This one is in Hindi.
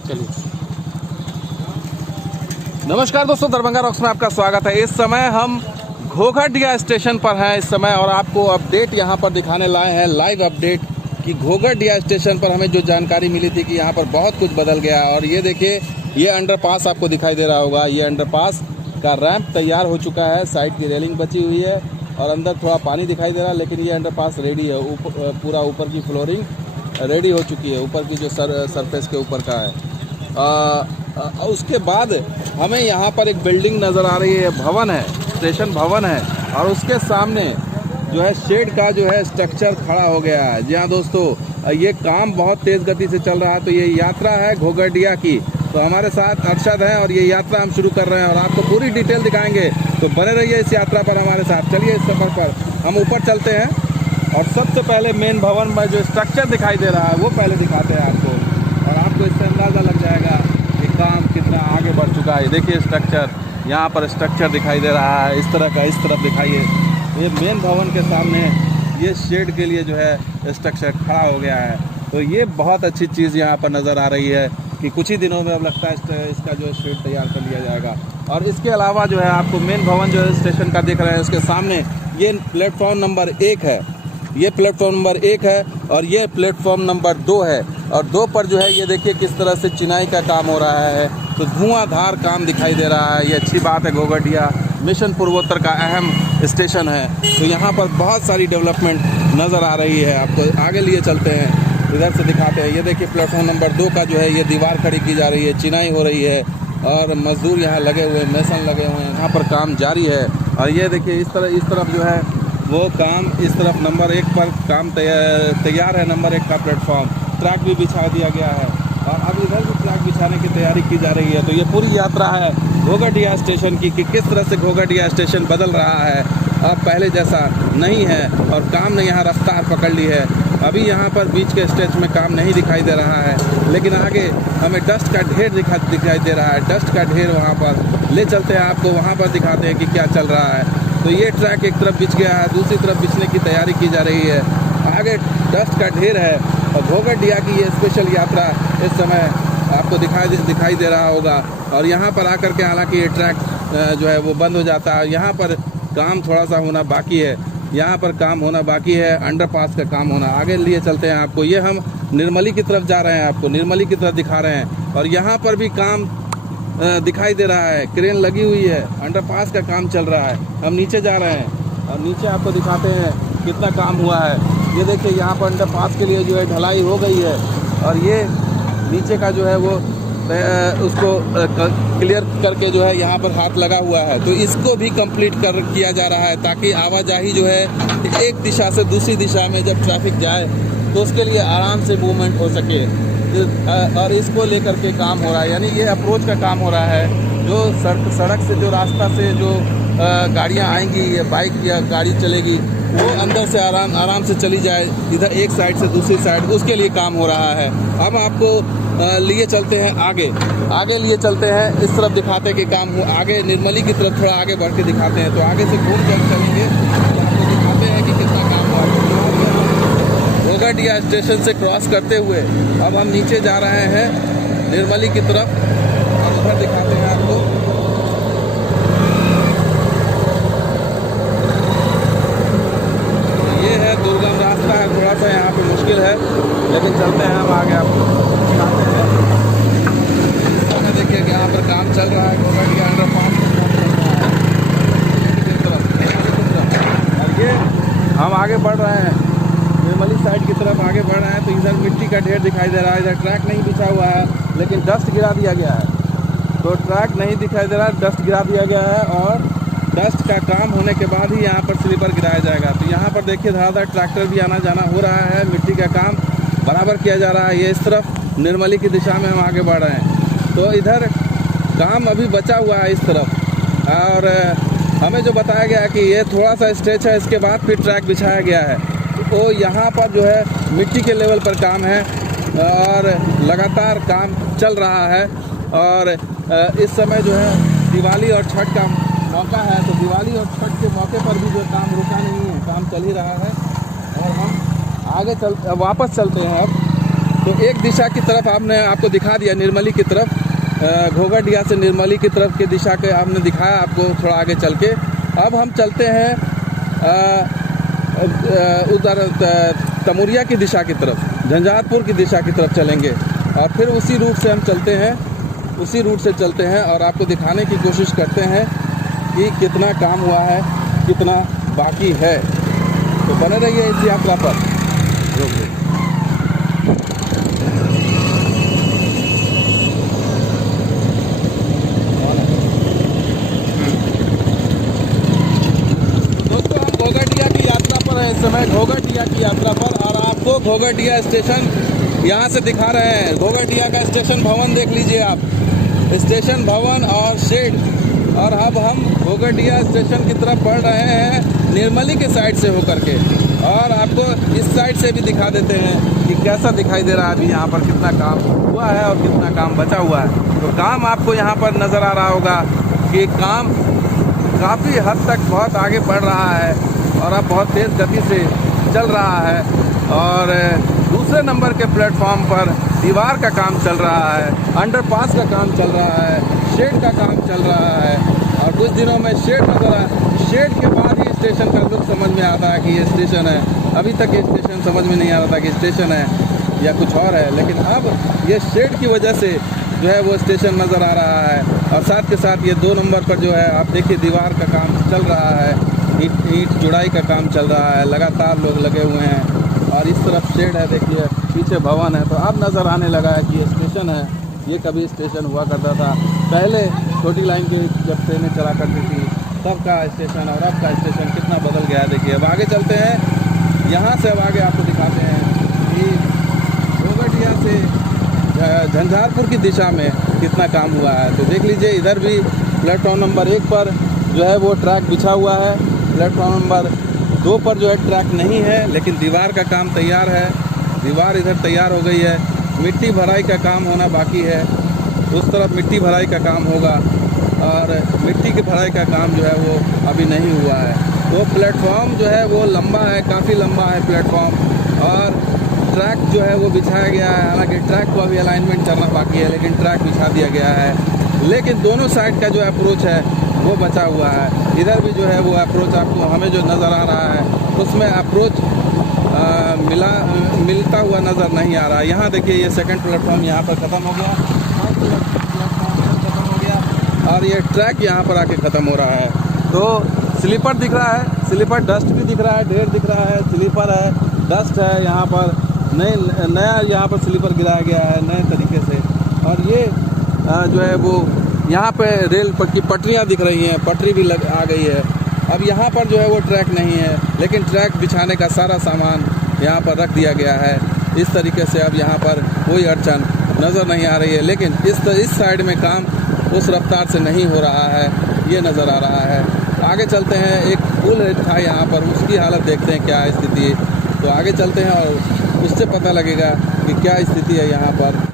चलिए। नमस्कार दोस्तों, दरभंगा रॉक्स में आपका स्वागत है। इस समय हम घोघटिया स्टेशन पर हैं इस समय, और आपको अपडेट यहाँ पर दिखाने लाए हैं, लाइव अपडेट कि घोघटिया स्टेशन पर हमें जो जानकारी मिली थी कि यहाँ पर बहुत कुछ बदल गया। और ये देखिए, ये अंडरपास आपको दिखाई दे रहा होगा। ये अंडरपास का रैंप तैयार हो चुका है, साइड की रेलिंग बची हुई है और अंदर थोड़ा पानी दिखाई दे रहा है, लेकिन ये अंडरपास रेडी है। पूरा ऊपर की फ्लोरिंग रेडी हो चुकी है, ऊपर की जो सरफेस के ऊपर का है। उसके बाद हमें यहाँ पर एक बिल्डिंग नज़र आ रही है, भवन है, स्टेशन भवन है, और उसके सामने जो है शेड का जो है स्ट्रक्चर खड़ा हो गया है। जी हाँ दोस्तों, ये काम बहुत तेज़ गति से चल रहा है। तो ये यात्रा है घोघटिया की, तो हमारे साथ अरशद हैं और ये यात्रा हम शुरू कर रहे हैं और आपको पूरी डिटेल दिखाएंगे। तो बने रहिए इस यात्रा पर हमारे साथ। चलिए, इस सफ़र पर हम ऊपर चलते हैं और सबसे पहले मेन भवन में जो स्ट्रक्चर दिखाई दे रहा है वो पहले दिखाते हैं आपको, और आपको इससे अंदाज़ा लग जाएगा कि काम कितना आगे बढ़ चुका है। देखिए स्ट्रक्चर, यहाँ पर स्ट्रक्चर दिखाई दे रहा है, इस तरह का, इस तरफ दिखाइए। ये मेन भवन के सामने ये शेड के लिए जो है स्ट्रक्चर खड़ा हो गया है। तो ये बहुत अच्छी चीज़ यहाँ पर नज़र आ रही है कि कुछ ही दिनों में अब लगता है इसका जो शेड तैयार कर लिया जाएगा। और इसके अलावा जो है आपको मेन भवन जो है स्टेशन का दिख रहा है, उसके सामने ये प्लेटफॉर्म नंबर 1 है, ये प्लेटफॉर्म नंबर 1 है और ये प्लेटफॉर्म नंबर 2 है। और 2 पर जो है ये देखिए किस तरह से चिनाई का काम हो रहा है, तो धुआंधार काम दिखाई दे रहा है। ये अच्छी बात है, घोघटिया मिशन पूर्वोत्तर का अहम स्टेशन है, तो यहाँ पर बहुत सारी डेवलपमेंट नज़र आ रही है। आपको आगे लिए चलते हैं, इधर से दिखाते हैं। ये देखिए प्लेटफॉर्म नंबर 2 का जो है ये दीवार खड़ी की जा रही है, चिनाई हो रही है और मजदूर यहाँ लगे हुए हैं, मेसन लगे हुए हैं, यहाँ पर काम जारी है। और ये देखिए इस तरफ जो है वो काम, इस तरफ नंबर 1 पर काम तैयार है। नंबर 1 का प्लेटफॉर्म ट्रैक भी बिछा दिया गया है और अब इधर भी ट्रैक बिछाने की तैयारी की जा रही है। तो ये पूरी यात्रा है घोघटिया स्टेशन की कि किस तरह से घोघटिया स्टेशन बदल रहा है, अब पहले जैसा नहीं है और काम ने यहाँ रफ्तार पकड़ ली है। अभी यहाँ पर बीच के स्टेज में काम नहीं दिखाई दे रहा है, लेकिन आगे हमें डस्ट का ढेर दिखाई दे रहा है। डस्ट का ढेर वहाँ पर ले चलते हैं, आपको वहाँ पर दिखाते हैं कि क्या चल रहा है। तो ये ट्रैक एक तरफ बिछ गया है, दूसरी तरफ बिछने की तैयारी की जा रही है। आगे डस्ट का ढेर है और घोघटिया की ये स्पेशल यात्रा इस समय आपको दिखाई दे रहा होगा। और यहाँ पर आकर के हालांकि ये ट्रैक जो है वो बंद हो जाता है। यहाँ पर काम थोड़ा सा होना बाकी है, यहाँ पर काम होना बाकी है, अंडरपास का काम होना। आगे लिए चलते हैं आपको, ये हम निर्मली की तरफ जा रहे हैं, आपको निर्मली की तरफ दिखा रहे हैं। और यहाँ पर भी काम दिखाई दे रहा है, क्रेन लगी हुई है, अंडरपास का काम चल रहा है। हम नीचे जा रहे हैं और नीचे आपको दिखाते हैं कितना काम हुआ है। ये देखिए यहाँ पर अंडरपास के लिए जो है ढलाई हो गई है और ये नीचे का जो है वो उसको क्लियर करके जो है यहाँ पर हाथ लगा हुआ है। तो इसको भी कंप्लीट किया जा रहा है ताकि आवाजाही जो है एक दिशा से दूसरी दिशा में जब ट्रैफिक जाए तो उसके लिए आराम से मूवमेंट हो सके। और इसको लेकर के काम हो रहा है, यानी ये अप्रोच का काम हो रहा है। जो सड़क से, जो रास्ता से जो गाड़ियाँ आएंगी या बाइक या गाड़ी चलेगी, वो अंदर से आराम से चली जाए इधर एक साइड से दूसरी साइड, उसके लिए काम हो रहा है। अब आपको लिए चलते हैं आगे लिए चलते हैं, इस तरफ दिखाते हैं कि काम आगे निर्मली की तरफ थोड़ा आगे बढ़ के दिखाते हैं। तो आगे से घूम कर चलेंगे तो आपको दिखाते हैं कि कितना काम हुआ है। घोघटिया स्टेशन से क्रॉस करते हुए अब हम नीचे जा रहे हैं निर्मली की तरफ और उधर दिखाते हैं आपको। ये है दुर्गम रास्ता है, थोड़ा सा यहाँ पे मुश्किल है, लेकिन चलते हैं हम आगे, आपको दिखाते हैं। देखिए कि यहाँ पर काम चल रहा है, घोघटिया अंडरपास और ये हम आगे बढ़ रहे हैं निर्मली साइड की तरफ आगे बढ़ रहे हैं। तो इधर मिट्टी का ढेर दिखाई दे रहा है, इधर ट्रैक नहीं बिछा हुआ है लेकिन डस्ट गिरा दिया गया है। तो ट्रैक नहीं दिखाई दे रहा है, डस्ट गिरा दिया गया है और डस्ट का काम होने के बाद ही यहाँ पर स्लीपर गिराया जाएगा। तो यहाँ पर देखिए धड़ाधड़ ट्रैक्टर भी आना जाना हो रहा है, मिट्टी का काम बराबर किया जा रहा है। ये इस तरफ निर्मली की दिशा में हम आगे बढ़ रहे हैं, तो इधर काम अभी बचा हुआ है इस तरफ। और हमें जो बताया गया कि ये थोड़ा सा स्ट्रेच है, इसके बाद फिर ट्रैक बिछाया गया है। तो यहाँ पर जो है मिट्टी के लेवल पर काम है और लगातार काम चल रहा है। और इस समय जो है दिवाली और छठ का मौका है, तो दिवाली और छठ के मौके पर भी जो काम रुका नहीं है, काम चल ही रहा है। और हम आगे वापस चलते हैं अब तो एक दिशा की तरफ आपको दिखा दिया, निर्मली की तरफ, घोघाडिया से निर्मली की तरफ की दिशा के आपने दिखाया आपको थोड़ा आगे चल के। अब हम चलते हैं उधर तमुरिया की दिशा की तरफ, झंझारपुर की दिशा की तरफ चलेंगे और फिर उसी रूट से हम चलते हैं और आपको दिखाने की कोशिश करते हैं कि कितना काम हुआ है, कितना बाकी है। तो बने रहिए इस यात्रा पर। दोस्तों, हम घोघाडिया की यात्रा पर हैं इस समय, घोघाडिया की यात्रा पर, और आपको घोघाडिया स्टेशन यहाँ से दिखा रहे हैं। घोघाडिया का स्टेशन भवन देख लीजिए आप, स्टेशन भवन और शेड। और अब हम घोघाडिया स्टेशन की तरफ बढ़ रहे हैं निर्मली के साइड से होकर के, और आपको इस साइड से भी दिखा देते हैं कि कैसा दिखाई दे रहा है अभी यहाँ पर, कितना काम हुआ है और कितना काम बचा हुआ है। तो काम आपको यहाँ पर नज़र आ रहा होगा कि काम काफ़ी हद तक बहुत आगे बढ़ रहा है और अब बहुत तेज़ गति से चल रहा है। और दूसरे नंबर के प्लेटफॉर्म पर दीवार का काम चल रहा है, अंडरपास का काम चल रहा है, शेड का काम चल रहा है, और कुछ दिनों में शेड के बाद ही स्टेशन का लुक समझ में आता है कि ये स्टेशन है। अभी तक ये स्टेशन समझ में नहीं आ रहा था कि स्टेशन है या कुछ और है, लेकिन अब ये शेड की वजह से जो है वो स्टेशन नज़र आ रहा है। और साथ के साथ ये 2 नंबर पर जो है आप देखिए दीवार का काम चल रहा है, ईंट जुड़ाई का काम चल रहा है, लगातार लोग लगे हुए हैं। और इस तरफ शेड है, देखिए पीछे भवन है। तो अब नज़र आने लगा है कि ये स्टेशन है। ये कभी स्टेशन हुआ करता था पहले, छोटी लाइन की जब ट्रेनें चला करती थी तब का स्टेशन और अब का स्टेशन कितना बदल गया है। देखिए अब आगे चलते हैं, यहाँ से अब आगे आपको दिखाते हैं कि घोघाडिया से झंझारपुर की दिशा में कितना काम हुआ है। तो देख लीजिए, इधर भी प्लेटफॉर्म नंबर 1 पर जो है वो ट्रैक बिछा हुआ है, प्लेटफॉर्म नंबर 2 पर जो है ट्रैक नहीं है, लेकिन दीवार का काम तैयार है। दीवार इधर तैयार हो गई है, मिट्टी भराई का काम होना बाकी है, उस तरफ मिट्टी भराई का काम होगा, और मिट्टी की भराई का काम जो है वो अभी नहीं हुआ है। तो प्लेटफॉर्म जो है वो लंबा है, काफ़ी लंबा है प्लेटफॉर्म, और ट्रैक जो है वो बिछाया गया है। हालांकि ट्रैक को अभी अलाइनमेंट करना बाकी है, लेकिन ट्रैक बिछा दिया गया है। लेकिन दोनों साइड का जो अप्रोच है वो बचा हुआ है। इधर भी जो है वो अप्रोच आपको हमें जो नज़र आ रहा है उसमें अप्रोच मिलता हुआ नज़र नहीं आ रहा। यहाँ देखिए, ये सेकंड प्लेटफॉर्म यहाँ पर ख़त्म हो गया, ख़त्म हो गया, और ये ट्रैक यहाँ पर आके ख़त्म हो रहा है। तो स्लीपर दिख रहा है, स्लीपर डस्ट भी दिख रहा है, ढेर दिख रहा है, स्लीपर है, डस्ट है, यहाँ पर नया यहाँ पर स्लीपर गिराया गया है नए तरीके से। और ये जो है वो यहाँ पे रेल की पटरियाँ दिख रही हैं, पटरी भी आ गई है। अब यहाँ पर जो है वो ट्रैक नहीं है, लेकिन ट्रैक बिछाने का सारा सामान यहाँ पर रख दिया गया है। इस तरीके से अब यहाँ पर कोई अड़चन नज़र नहीं आ रही है, लेकिन इस साइड में काम उस रफ्तार से नहीं हो रहा है, ये नज़र आ रहा है। आगे चलते हैं, एक पुल था यहाँ पर, उसकी हालत देखते हैं क्या स्थिति है। तो आगे चलते हैं और उससे पता लगेगा कि क्या स्थिति है यहाँ पर।